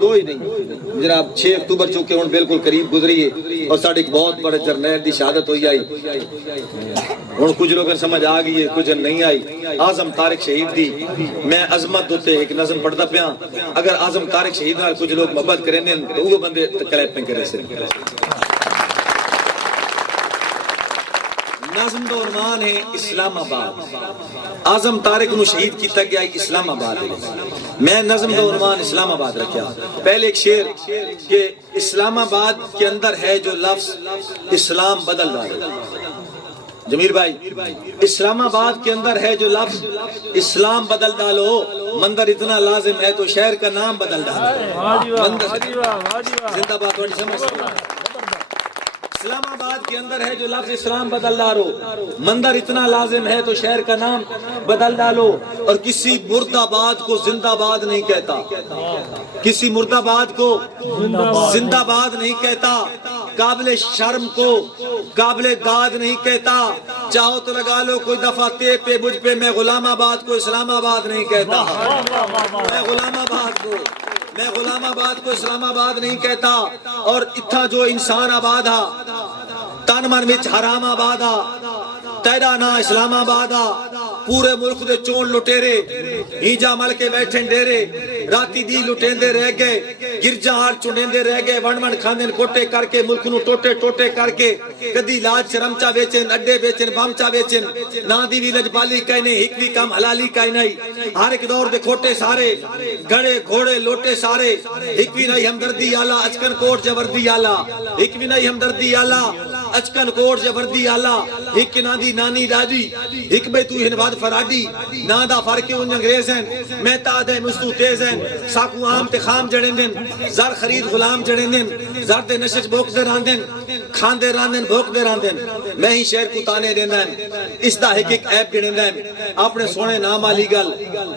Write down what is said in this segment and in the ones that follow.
دو ہی نہیں جناب 6 اکتوبر چونکہ ہوں بالکل قریب گزری ہے اور ساڑھے ایک بہت بڑے جرنیل دی شہادت ہوئی آئی ہوں کچھ لوگوں سمجھ آ گئی ہے کچھ نہیں آئی اعظم طارق شہید دی میں عظمت دوتے ایک نظم پڑھتا پیا اگر اعظم طارق شہید نال کچھ لوگ محبت کریں تو وہ بندے کلیپنگ کرے سے نظم دا عنوان ہے اسلام آباد اعظم طارق نو شہید کیتا گیا اسلام آباد میں نظم دا عنوان اسلام آباد رکھیا پہلے ایک شعر کہ اسلام آباد کے اندر ہے جو لفظ اسلام بدل ڈالو جمیل بھائی اسلام آباد کے اندر ہے جو لفظ اسلام بدل ڈالو مندر اتنا لازم ہے تو شہر کا نام بدل ڈالو زندہ باد اسلام آباد کے اندر ہے جو لفظ اسلام بدل ڈالو مندر اتنا لازم ہے تو شہر کا نام بدل ڈالو اور کسی مرد آباد کو زندہ باد نہیں کہتا کسی مرد آباد کو زندہ باد نہیں کہتا قابل شرم کو قابل داد نہیں کہتا چاہو تو لگا لو کوئی دفعہ تے پہ مجھ پہ میں غلام آباد کو اسلام آباد نہیں کہتا میں غلام آباد کو اسلام آباد نہیں کہتا اور اتھا جو انسان آباد ہا تن من وچ حرام آباد ہا تیرا نا اسلام آباد ہا پورے ملک دے چون لٹیرے ہیجا مل کے بیٹھن ڈیرے راتی دی لٹیندے رہ گئے گرجا ہار چنڈیندے رہ گئے ون ون کھاندے کوٹے کر کے ملک نو ٹوٹے ٹوٹے کر کے کدی لاج شرمچا ویچن اڈے ویچن بامچا ویچن نا دی وی لجپالی کہنے ایک بھی کم حلالی کہیں نہیں ہر ایک دور دے کھوٹے سارے گھڑے گھوڑے لوٹے سارے ایک بھی نہیں ہمدردی آلہ اچکن کوٹ جوردی آلہ ایک بھی نہیں ہمدردی آلہ اچکن کوٹ جوردی آلہ ایک نا دی نانی دادی ایک بے تو ہنواد فراڈی نا دا فرقی ان انگریز ہیں میں تادہ مستو تیز ہیں ساکو عام تے خام جڑیں دن زر خرید غلام جڑیں دن زر دے نشش بوک دے راندن کھان دے راندن بوک دے راندن میں ہی شہر کو تانے دیندن اس دا ایک ایپ گڑیں دن اپنے سونے نام آلی گل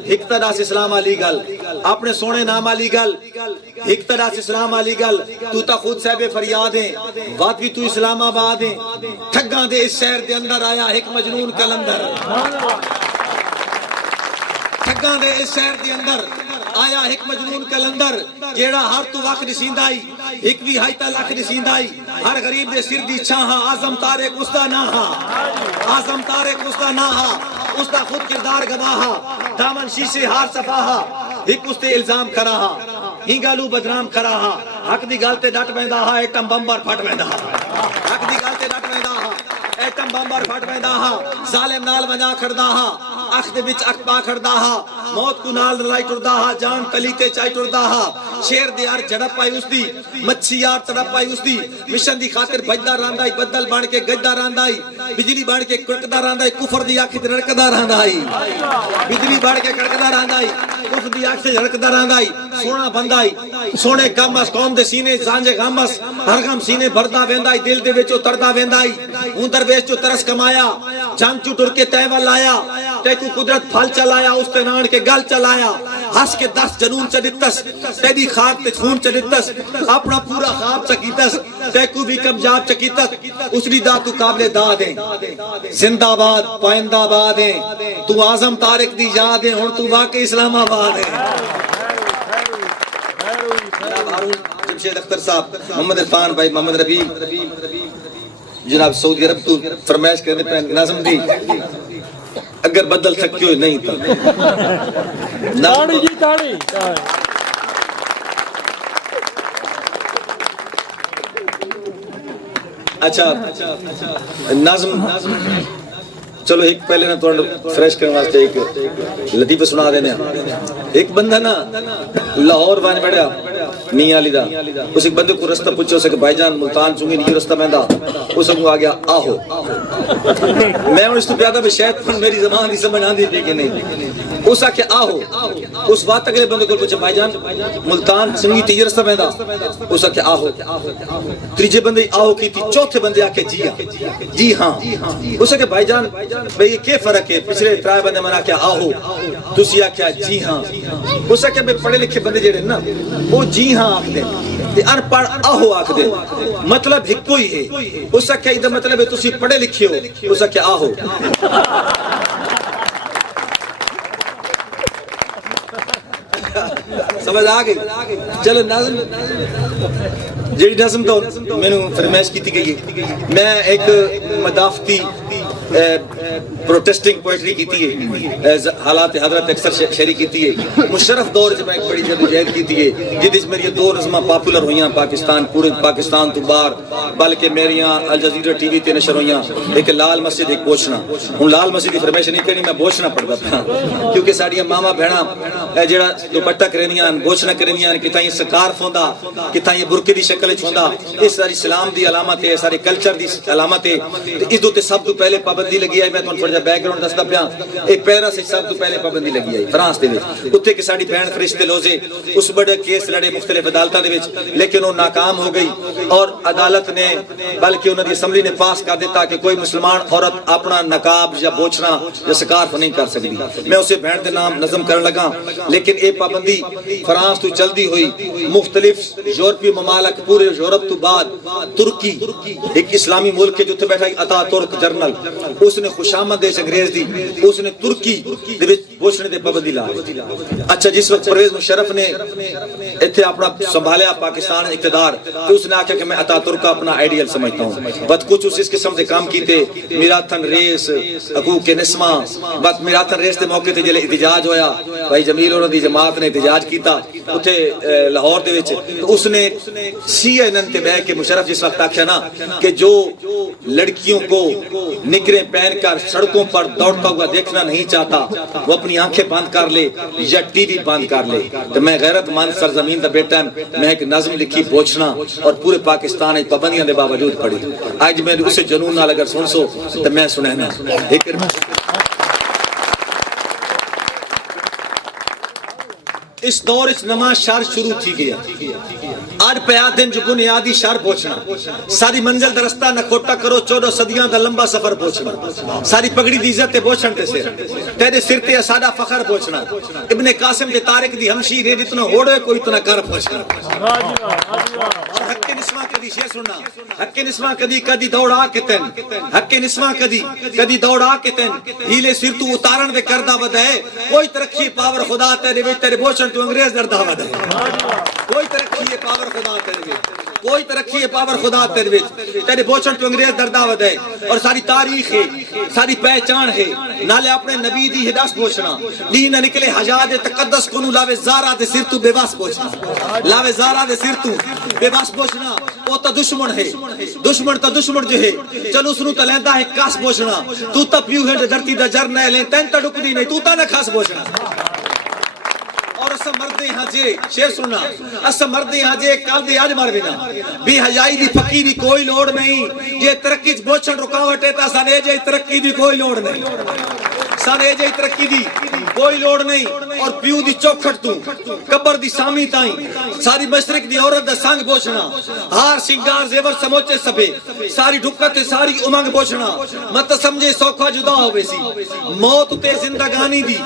اقتداء سے اسلام آلی گل اپنے سونے نام آلی گل اقتداء سے اسلام آلی گل تو تا خود صاحب فریاد ہیں وات بھی تو اسلام آباد ہیں ٹھگاں دے اس شہر دے اندر آیا ایک مجنون کلندر ٹھگاں دے اس شہر دے اندر آیا ایک مجنون کلندر جیڑا ہر تو وقت نسیندائی ایک بھی ہائیتا لکھ نسیندائی ہر غریب دے سر دی چھاہاں اعظم طارق اس دا ناہا اعظم طارق اس دا ناہا اس دا خود کردار گواہا دامن شیشے ہار صفاہا ایک اس تے الزام کراہا ہی گالو بدنام کراہا حق دی گالتے ڈٹ بیندہ ہا ایٹم بمبر پھٹ بیندہ حق دی گالتے ڈٹ بیندہ ہا ایٹم بمبر پھٹ بیندہ ہا ظالم نال وجا کھڑدا ہا اخ دے وچ اکپا کھڑدا ہا موت کو نال رلائی ٹردا ہا جان تلیتے چائی ٹردا ہا شیر دے یار جڑپ پائی اس دی مچھی یار تڑپ پائی اس دی مشن دی خاطر بجدا راندائی بدل بن کے گجدا راندائی بجلی بن کے کڑکدا راندائی کفر دی آنکھ تے رڑکدا راندائی بجلی بن کے کڑکدا راندائی کفر دی آنکھ تے رڑکدا راندائی سونا بندائی سونے غمس قوم دے سینے سانجے غمس ہر غم سینے بھردا ویندائی دل دے وچ تردا ویندائی اون درویش جو ترس کمایا جان چو ٹر کے تیول لایا تے کو قدرت پھل چلایا اس تے نان کے گل چلایا ہس کے 10 جنون چدتس تیری خاک تے خون چدتس اپنا پورا خواب چکیتس تے کو بھی کمجاب چکیتس اسری دا تو قابل داد ہیں زندہ آباد پائندہ آباد ہیں تو اعظم طارق دی یاد ہے ہن تو واقعی اسلام آباد ہے جمشید اختر صاحب محمد عرفان بھائی محمد ربی جناب سعودی عرب تو فرمائش کرنے پہ نظم دی اگر بدل سکتے ہو نہیں تو تاڑی جی تاڑی اچھا نظم چلو ایک پہلے نا تھوڑا فریش کرنے واسطے ایک لطیفہ سنا دینے ایک بندہ نا لاہور وان بڑھیا میاں علی دا اس ایک بندے کو رستہ پوچھو اسے کہ بھائی جان ملتان چونگی نہیں رستہ مہندہ اس کو آگیا آہو میں اس تو پیادا بھی شاید میری زبان نہیں سمجھ آن دی تھی کہ نہیں اس آکے آہو اس بات تک بندے کو پوچھا بھائی جان ملتان چونگی تھی رستہ مہندہ اس آکے آہو تریجے بندے آہو کی تھی چوتھے بندے آکے جی ہاں اس آکے بھائی جان بھئی یہ کیا فرق ہے پچھلے ترائے بندے منا کیا آہو تسی آکیا جی ہاں اس آکے بھئی پڑھے لکھے بندے جڑے نا وہ جی ہاں آکھ دیں ان پڑھ آہو آکھ دیں مطلب ہی کوئی ہے اس آکے ادھا مطلب ہے تسی پڑھے لکھے ہو اس آکے آہو سمجھ آ گئی؟ چلو نظم جی نظم تو میں نے فرمائش کی تھی کہ میں ایک مدافعتی پروٹیسٹنگ پوئٹری کی تھی حالات حضرت اکثر شہری کی تھی مشرف دور جب میں ایک بڑی جدوجہد کی تھی جس میری دو نظماں پاپولر ہوئی پاکستان پورے پاکستان تو باہر بلکہ میری الجزیرہ ٹی وی تے نشر ہوئی ایک لال مسجد ایک بوچھنا ہوں لال مسجد کی فرمائش نہیں کرنی میں بوچھنا پڑتا تھا کیونکہ ساڑیاں ماما بہنا جڑا دوپٹہ کرنیاں بوچھنا کرنیاں کتنا یہ سکارف ہوندا کتنا یہ برقے دی شکل وچ ہوندا اس ساری اسلام دی علامت ہے سارے کلچر دی علامت ہے اس دو تے سب تو پہلے پابندی لگی ہے میں تھوڑا تھوڑا بیک گراؤنڈ دسدا پیا ایک پیرا سے سب تو پہلے پابندی لگی ہے فرانس دے وچ اوتھے کہ ساڈی بہن فرشتے لوزے اس بڑے کیس لڑے مختلف عدالتاں دے وچ لیکن وہ ناکام ہو گئی اور عدالت نے بلکہ انہوں نے اسمبلی نے پاس کر دیتا کہ کوئی مسلمان عورت اپنا نقاب یا بوچھنا یا سکارف نہیں کر سکتی میں اسے بہن دے نام نظم کرن لگا لیکن یہ پابندی فرانس تو چلدی ہوئی مختلف یورپی ممالک پورے یورپ تو بعد ترکی ایک اسلامی ملک ہے جو بیٹھا اتا ترک جرنل اس نے خوشامد دیش انگریز دی اس نے ترکی دے وچ بوچھنے دے پابندی لا اچھا جس وقت پرویز مشرف نے ایتھے اپنا سنبھالیا پاکستان اقتدار تو اس نے آکھا کہ میں اتا ترک کا اپنا آئیڈیل سمجھتا ہوں بس کچھ اس قسم سے کام کیتے میراتھن ریس حقوق نسواں بس میراتھن ریس دے موقع تے جلے احتجاج ہویا بھائی جمیل اور دی جماعت نے احتجاج کیتا اوتھے لاہور دے وچ تو اس نے سی این این تے بیٹھ کے مشرف جس وقت آکھیا نا کہ جو لڑکیوں کو نگریں پہن کر سڑکوں پر دوڑتا ہوا دیکھنا نہیں چاہتا وہ اپنی آنکھیں بند کر لے یا ٹی وی بند کر لے تو میں غیرت مند سرزمین دا بیٹا میں ایک نظم لکھی بوچھنا اور پورے پاکستان ایک پابندیاں دے باوجود پڑھی آج میں اسے جنون نال اگر سن سو تو میں سنہنا اس دور اس نماز شر شروع تھی گیا آج پیا دن جو بنیادی شر پہنچنا ساری منزل درستہ نہ کھوٹا کرو 14 صدیاں دا لمبا سفر پہنچنا ساری پگڑی دی عزت تے پہنچن تے سر تیرے سر تے اساڈا فخر پہنچنا ابن قاسم دے طارق دی ہمشیر ہے جتنا ہوڑے کوئی اتنا کر پہنچنا اور حق نسواں کدی شعر سننا حق نسواں کدی دوڑا کے تن حق نسواں کدی دوڑا کے تن ہیلے سر تو اتارن دے کردا ودا ہے کوئی ترقی پاور خدا تیرے وچ تیرے بوچن تو انگریز دردا ودا ہے کوئی ترقی ہے پاور خدا تیرے وچ کوئی ترقی ہے پاور خدا تیرے وچ تیرے بوچن تو انگریز دردا ودا ہے اور ساری تاریخ ہے ساری پہچان ہے نالے اپنے نبی دی ہدایت پوچھنا دین نہ نکلے حجاج تقدس کو لاوے زارا دے سر تو بے واس پوچھنا لاوے زارا دے سر تو بے واس پوچھنا وہ تو دشمن ہے دشمن جو ہے چلو اس نو تے لیندا ہے کاس پوچھنا تو تا پیو ہے دھرتی دا جرنیل ہے تین تا ڈکدی نہیں تو تا نہ خاص پوچھنا اور اس مردے ہاں جے شعر سننا اس مردے ہاں جے کال دی آج مار بینا بے حیائی دی فقیری کوئی لوڑ نہیں یہ ترقی چ بوچھن رکاوٹ ہے تا سنے جے ترقی دی کوئی لوڑ نہیں سنے جے ترقی دی کوئی لوڑ نہیں اور پیو دی چوکھٹ تو قبر دی سامی تائیں ساری مشرق دی عورت دا سنگ بوچھنا ہار سنگار زیور سموچے سبے ساری ڈھکت ساری امنگ بوچھنا مت سمجھے سوکھا جدا ہوئے سی موت تے زندگانی دی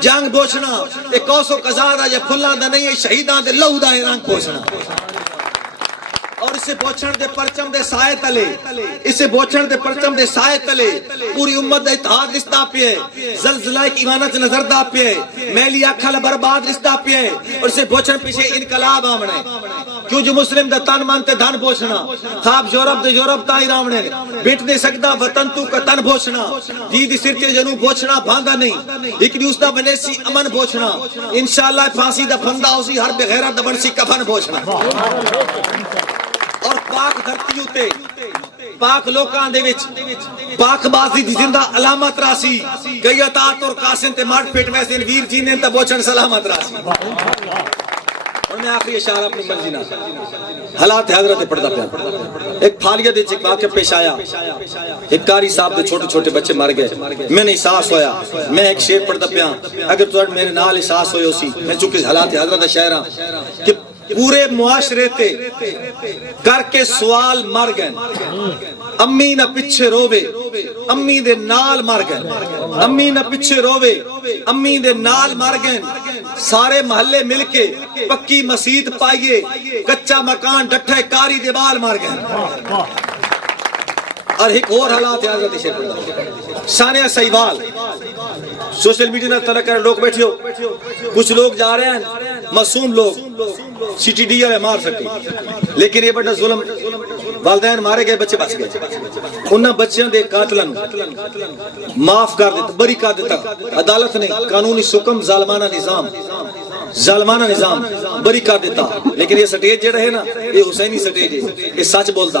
جنگ بوچھنا ایک کوسو قضا دا یا پھلاں دا نہیں شہیداں دے لہو دا رنگ بوچھنا اور اسے بوچھن دے پرچم دے سائے تلے اسے بوچھن دے پرچم دے سائے تلے پوری امت دے اتحاد رشتہ پہ زلزلہ ایک ایمانت نظر دا پہ میلی اکھل برباد رشتہ پہ اور اسے بوچھن پیچھے انقلاب آمنے کیوں جو مسلم دا تن مانتے دھن بوچھنا خواب یورپ دے یورپ تائی رامنے بیٹ دے سکتا وطن تو کا تن بوچھنا دی سرتے جنو بوچھنا بھانگا نہیں ایک نیوز دا بنے سی امن بوچھنا انشاءاللہ پھانسی دا پھندا ہو سی ہر بغیرہ دا بن سی کفن بوچھنا اور پاک دھرتیوں تے پاک لوکان دے وچ پاک بازی دی زندہ علامت راسی گئی اطاعت اور قاسم تے مارٹ پیٹ میں سے ویر جینے تے بوچھن سلامت راسی اور میں آخری اشارہ اپنی منزینہ حالات حضرت پڑھتا پیا ایک پھالیہ دے چک واقع پیش آیا ایک کاری صاحب دے چھوٹے چھوٹے بچے مر گئے میں نے احساس ہویا میں ایک شعر پڑھتا پیا اگر تو میرے نال احساس ہوئے اسی میں چونکہ حالات حضرت شاعر ہاں کہ پورے معاشرے تے کر کے سوال مر گئے امی نہ پچھے روے امی دے نال مر گئے امی نہ پچھے روے امی دے نال مر گئے سارے محلے مل کے پکی مسجد پائیے کچا مکان ڈٹھے کاری دیوال مر گئے اور ایک اور حالات حضرت شیخ ثانیہ سیوال سوشل میڈیا نہ طرح کر لوگ بیٹھے ہو کچھ لوگ جا رہے ہیں معصوم لوگ سی ٹی ڈی مار سکے، لیکن یہ بڑا ظلم، والدین مارے گئے، بچے بچ گئے، انہاں بچیاں دے قاتلاں معاف کر دیتا، بری کر دیتا عدالت نے، قانونی حکم، ظالمانہ نظام بری کر دیتا۔ لیکن یہ سٹیج جڑا ہے نا، یہ حسینی سٹیج ہے، یہ سچ بولتا،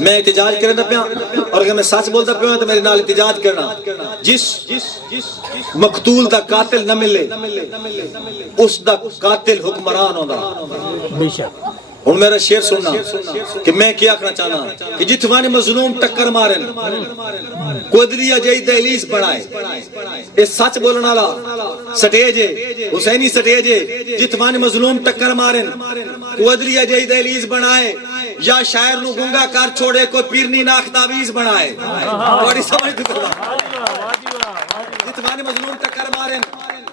میں احتجاج کرنا پیا، اور اگر میں سچ بولتا پیا تو میرے نال احتجاج کرنا، جس مقتول دا قاتل نہ ملے اس دا قاتل حکمران ہوگا۔ ہوں میرا شعر سننا کہ میں کیا کرنا چاہنا کہ جتوانی مظلوم ٹکر مارن قدریا جائی دہلیز بنائے، یہ سچ بولنا والا سٹیج ہے، حسینی سٹیج ہے، جتوانی مظلوم ٹکر مارن قدریا جائی دہلیز بنائے، یا شاعر نو گنگا کر چھوڑے کوئی پیرنی ناک تعویذ بنائے۔ بڑی سمجھ دکھا جتوانی مظلوم ٹکر مارن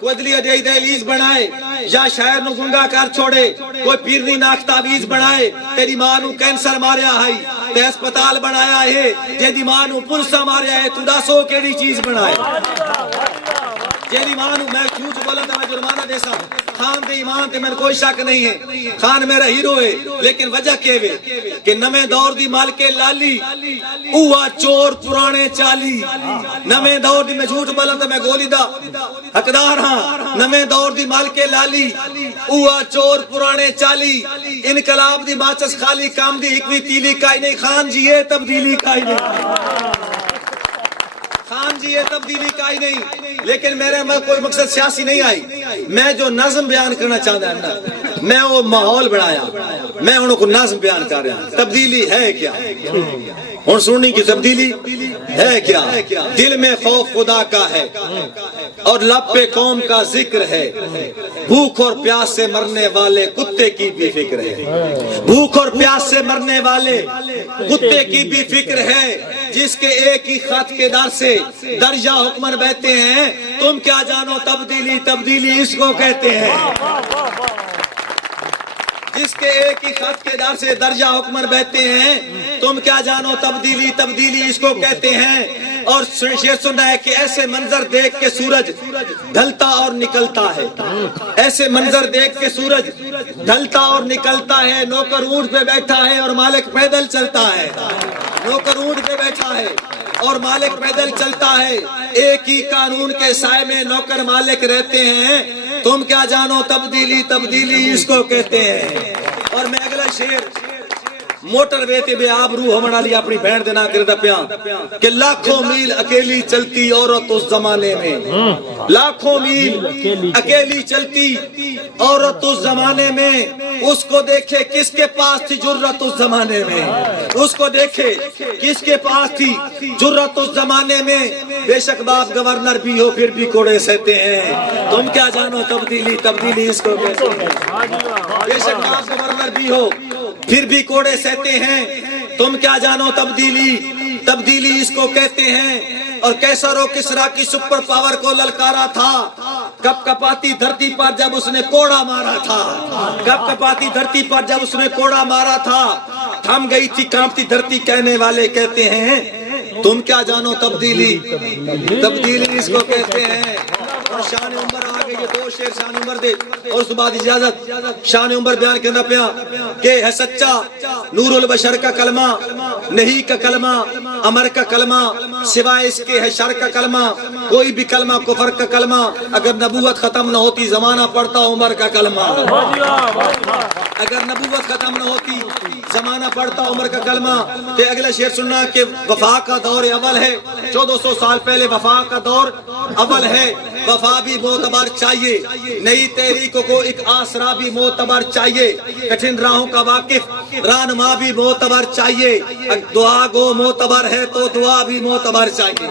قدریا جائی دہلیز بنائے، یا شاعر نو گنگا کر چھوڑے کوئی پیرنی ناک تعویذ بنائے، تیری ماں نو کینسر ماریا ہے تے اسپتال بنایا ہے، جیدی ماں نو پلسا ماریا ہے تو دسو کیڑی چیز بنائے۔ جیدی ماں نو، میں جھوٹ بولا تو میں جرمانہ دے سا، خان دے ایمان تے میں کوئی شک نہیں ہے، خان میرا ہیرو ہے، لیکن وجہ کیے کہ نمیں دور دی مالکے لالی اوہ چور پرانے چالی، نمیں دور دی، میں جھوٹ بولا تو میں گولی دا حقدار ہاں، نمیں دور دی مالکے لالی اوہ چور پرانے چالی، انقلاب دی ماچس خالی کام دی اکوی تیلی کائی نہیں، خان جی یہ تبدیلی کائی نہیں، خان جی یہ تبدیلی کائی نہیں۔ لیکن میرے میں کوئی مقصد سیاسی نہیں آئی، میں جو نظم بیان کرنا چاہتا ہوں، میں وہ ماحول بنایا، میں انہوں کو نظم بیان کر رہا ہوں۔ تبدیلی ہے کیا؟ اور سننی کی تبدیلی ہے کیا؟ دل میں خوف خدا کا ہے اور لب پہ قوم کا ذکر ہے، بھوک اور پیاس سے مرنے والے کتے کی بھی فکر ہے، بھوک اور پیاس سے مرنے والے کتے کی بھی فکر ہے، جس کے ایک ہی خط کے در سے درجہ حکمر بہتے ہیں، تم کیا جانو تبدیلی، تبدیلی اس کو کہتے ہیں، جس کے ایک ہی خط کے در سے درجہ حکمر بہتے ہیں، تم کیا جانو تبدیلی، تبدیلی اس کو کہتے ہیں۔ اور شعر سننا ہے کہ ایسے منظر دیکھ کے سورج ڈھلتا اور نکلتا ہے، ایسے منظر دیکھ کے سورج ڈھلتا اور نکلتا ہے، نوکر اونٹ پہ بیٹھا ہے اور مالک پیدل چلتا ہے، نوکر اونٹ پہ بیٹھا ہے اور مالک پیدل چلتا ہے، ایک ہی قانون کے سائے میں نوکر مالک رہتے ہیں، تم کیا جانو تبدیلی، تبدیلی اس کو کہتے ہیں۔ اور میں اگلا شعر، موٹر وے تے بے آبرو ہمڑا لیا اپنی بہن دینا کرتا پیاں کہ لاکھوں میل اکیلی چلتی عورت اس زمانے میں، لاکھوں میل اکیلی چلتی عورت اس زمانے میں، اس کو دیکھے کس کے پاس تھی جرت اس زمانے میں، اس کو دیکھے کس کے پاس تھی جرت اس زمانے میں، بے شک باپ گورنر بھی ہو پھر بھی کوڑے سہتے ہیں، تم کیا جانو تبدیلی، تبدیلی اس کو کہتے ہیں، بے شک باپ گورنر بھی ہو پھر بھی کوڑے سہتے ہیں، تم کیا جانو تبدیلی، تبدیلی اس کو کہتے ہیں۔ اور کیسر و کسرا کی سپر پاور کو للکارا تھا، کپ کپاتی دھرتی پر جب اس نے کوڑا مارا تھا، کپ کپاتی دھرتی پر جب اس نے کوڑا مارا تھا، تھم گئی تھی کانپتی دھرتی، کہنے والے کہتے ہیں تم کیا جانو تبدیلی، تبدیلی اس کو کہتے ہیں۔ اور شان عمر آگے یہ دو شعر شان عمر دے، اور اس بعد اجازت شان عمر بیان کرنا پیا کہ ہے سچا نور البشر کا کلمہ، نہیں کا کلمہ، امر کا کلمہ، سوائے اس کے ہے شر کا کلمہ، کوئی بھی کلمہ کفر کا کلمہ، اگر نبوت ختم نہ ہوتی زمانہ پڑتا عمر کا کلمہ، اگر نبوت ختم نہ ہوتی زمانہ پڑتا عمر کا کلمہ۔ تے اگلا شعر سننا کہ وفا کا دور اول ہے، 1400 سال پہلے وفا کا دور اول ہے، وفا بھی معتبر چاہیے، نئی تحریکوں کو ایک آسرا بھی معتبر چاہیے، کٹھن راہوں کا واقف رہنما بھی معتبر چاہیے، دعا گو معتبر ہے تو دعا بھی معتبر چاہیے،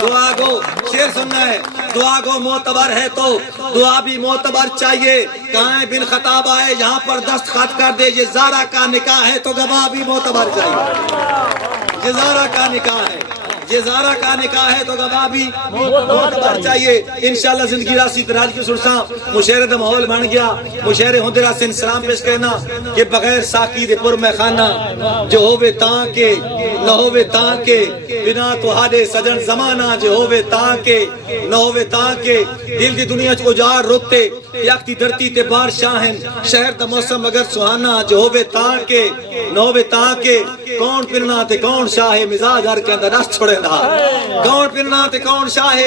دعا گو شعر سننا ہے، دعا گو معتبر ہے تو دعا بھی معتبر چاہیے، کہاں بن خطاب آئے یہاں پر دستخط کر دے، یہ زارا کا نکاح ہے تو گواہ بھی معتبر چاہیے، یہ زارا کا نکاح ہے، یہ زارا کا نکاح ہے تو گواہ بھی معتبر چاہیے انشاءاللہ زندگی راسی تراج کی سرساں مشاہرے دا ماحول بن گیا مشاہرے ہوندے راستے سلام پیش کرنا کہ بغیر ساقی دے پر میں خانہ جو ہووے تاں کے نہ ہووے تاں کے بنا تو ہاڈے سجن زمانہ جو ہووے تاں کے نہ ہووے تاں کے دل دی دنیا چ اجار روتے یکتی دھرتی تے بارشاں ہیں شہر دا موسم اگر سہانا جو ہووے تاں کے نہ ہووے تاں کے کون پھرنا تے کون شاہ مزاج ہر کے اندر رس چھوڑے دا کون پھرنا تے کون شاہ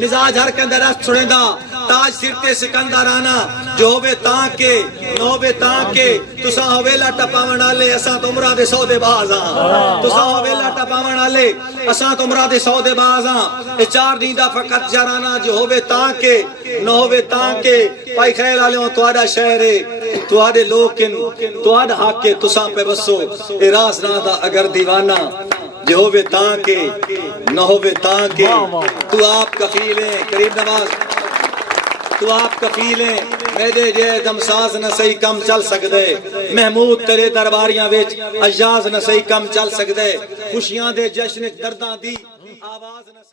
مزاج ہر کے اندر رس چھوڑے دا تاج سرتے سکندرانہ جو ہووے تاں کے نہ ہووے تاں کے تساں ہوویلا ٹپاون والے اساں تو مراد سودے باز ہاں تساں ہوویلا ٹپاون والے اساں تو مراد سودے باز ہاں اے چار نیندا فقط جرانہ جو ہووے تاں کے نہ ہووے تاں کے پائی خیال والےوں تہاڈا شہر ہے تہاڈے لوکن تہاڈا حق ہے تساں پہ بسو اے راز نہ دا اگر دیوانہ جو ہووے تاں کے نہ ہووے تاں کے تو آپ کفیل ہیں کریم نواز تو آپ کفیل ہیں میدے جے دم ساز نہ صحیح کم چل سکدے محمود تیرے درباریاں وچ اجاز نہ صحیح کم چل سکدے خوشیاں دے جشن درداں دی آواز نہ